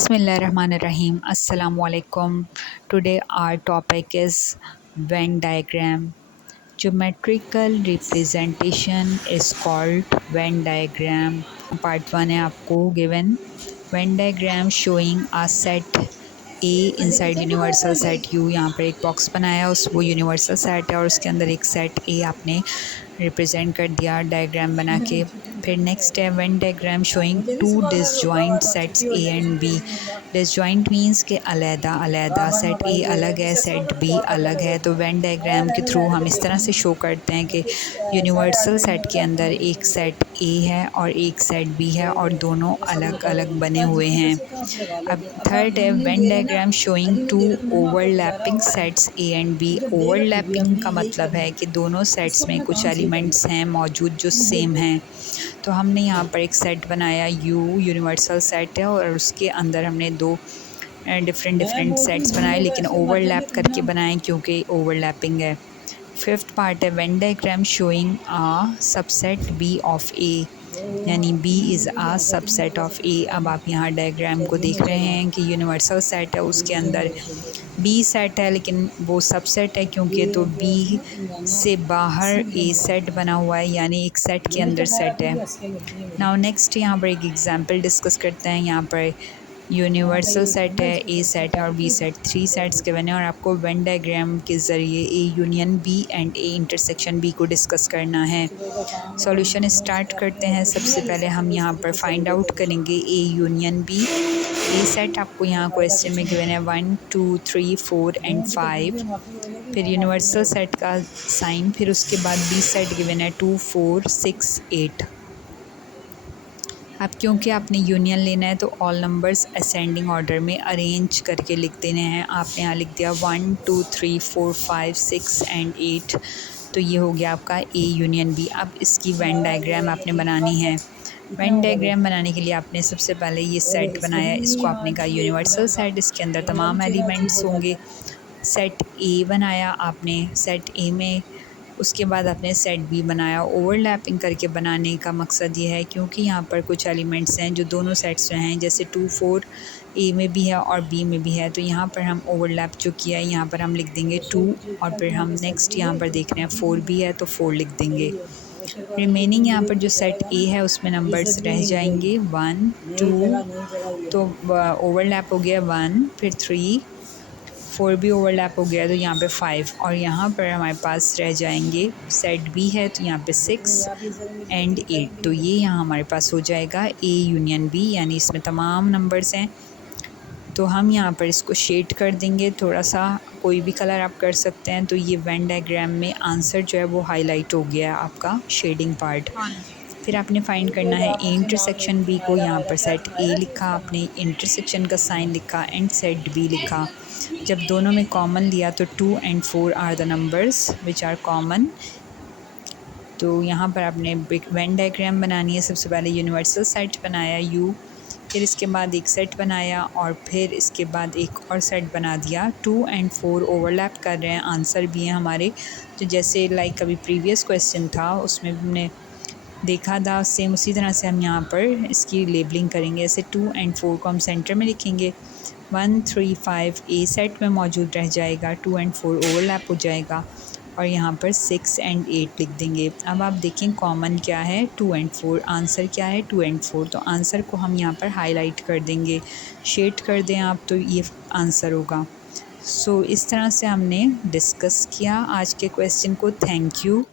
Bismillahirrahmanirrahim. Assalamu alaikum. Today our topic is Venn diagram. Geometrical representation is called Venn diagram. Part 1 है आपको given Venn diagram showing a set A inside universal set U. यहाँ पर एक box बनाया उस वो universal set है और उसके अंदर एक सेट A आपने रिप्रेजेंट कर दिया डायग्राम बना के। फिर नेक्स्ट है Venn diagram showing two disjoint sets A and B. Disjoint means के अलहदा अलहदा, सेट ए अलग है सेट बी अलग है। तो वेन डायग्राम के थ्रू हम इस तरह से शो करते हैं कि यूनिवर्सल सेट के अंदर एक सेट ए है और एक सेट बी है और दोनों अलग अलग बने हुए हैं। अब थर्ड है Venn diagram showing two overlapping sets A and B. Overlapping का मतलब है कि दोनों सेट्स में कुछ एलिमेंट्स हैं मौजूद जो सेम हैं। तो हमने यहाँ पर एक सेट बनाया यू, यूनिवर्सल सेट है और उसके अंदर हमने दो डिफरेंट सेट्स बनाए लेकिन ओवरलैप करके बनाए क्योंकि ओवरलैपिंग है। फिफ्थ पार्ट है Venn diagram showing a subset B of A, यानी B is a subset of A। अब आप यहाँ डायग्राम को देख रहे हैं कि यूनिवर्सल सेट है उसके अंदर B सेट है लेकिन वो सबसेट है क्योंकि तो B से बाहर A सेट बना हुआ है, यानी एक सेट के अंदर सेट है। नाउ नेक्स्ट यहाँ पर एक एग्जांपल डिस्कस करते हैं। यहाँ पर यूनिवर्सल सेट है, ए सेट है और बी सेट, थ्री सेट्स के बने और आपको वेन डायग्राम के ज़रिए A union B and A intersection B को डिस्कस करना है। सॉल्यूशन स्टार्ट करते हैं। सबसे पहले हम यहाँ पर फाइंड आउट करेंगे A union B. A set आपको यहाँ क्वेश्चन में गिवन है 1 2 3 4 एंड 5। फिर यूनिवर्सल सेट का साइन, फिर उसके बाद बी सेट गिवन है 2 4 6 8। अब क्योंकि आपने यूनियन लेना है तो ऑल नंबर्स असेंडिंग ऑर्डर में अरेंज करके लिख देने हैं। आपने यहाँ लिख दिया 1 2 3 4 5 6 एंड 8। तो ये हो गया आपका ए यूनियन बी। अब इसकी वेन डायग्राम आपने बनानी है। वेन डायग्राम बनाने के लिए आपने सबसे पहले ये सेट बनाया, इसको आपने कहा यूनिवर्सल सेट, इसके अंदर तमाम एलिमेंट्स होंगे। सेट ए बनाया आपने, सेट ए में उसके बाद आपने सेट बी बनाया। ओवरलैपिंग करके बनाने का मकसद ये है क्योंकि यहाँ पर कुछ एलिमेंट्स हैं जो दोनों सेट्स में हैं, जैसे 2 4 ए में भी है और बी में भी है। तो यहाँ पर हम ओवरलैप जो किया है यहाँ पर हम लिख देंगे 2 और फिर हम नेक्स्ट यहाँ पर देख रहे हैं 4 भी है तो 4 लिख देंगे। रिमेनिंग यहाँ पर जो सेट ए है उसमें नंबर्स रह जाएंगे 1 2, तो ओवरलैप हो गया 1, फिर 3 4 भी ओवरलैप हो गया तो यहाँ पे 5 और यहाँ पर हमारे पास रह जाएंगे सेट बी है तो यहाँ पे 6 एंड 8। तो ये यहाँ हमारे पास हो जाएगा ए यूनियन बी, यानी इसमें तमाम नंबर्स हैं। तो हम यहाँ पर इसको शेड कर देंगे थोड़ा सा, कोई भी कलर आप कर सकते हैं। तो ये वेन डायग्राम में आंसर जो है वो हाईलाइट हो गया आपका शेडिंग पार्ट। फिर आपने फाइंड करना है ए इंटरसेक्शन बी को। यहाँ पर सेट ए लिखा आपने, इंटरसेक्शन का साइन लिखा एंड सेट बी लिखा। जब दोनों में कॉमन लिया तो 2 and 4 are the numbers which are common. तो यहाँ पर आपने वेन डायग्राम बनानी है। सबसे पहले यूनिवर्सल सेट बनाया यू, फिर इसके बाद एक सेट बनाया और फिर इसके बाद एक और सेट बना दिया। 2 एंड 4 ओवरलैप कर रहे हैं, आंसर भी हैं हमारे। तो जैसे लाइक अभी प्रीवियस क्वेश्चन था उसमें हमने देखा था, सेम उसी तरह से हम यहाँ पर इसकी लेबलिंग करेंगे। जैसे 2 एंड 4 को हम सेंटर में लिखेंगे, 1 3 5 ए सेट में मौजूद रह जाएगा, 2 एंड 4 ओवरलैप हो जाएगा और यहाँ पर 6 एंड 8 लिख देंगे। अब आप देखें कॉमन क्या है 2 एंड 4, आंसर क्या है 2 एंड 4। तो आंसर को हम यहाँ पर हाईलाइट कर देंगे, शेड कर दें आप तो ये आंसर होगा। सो इस तरह से हमने डिस्कस किया आज के क्वेश्चन को। Thank you.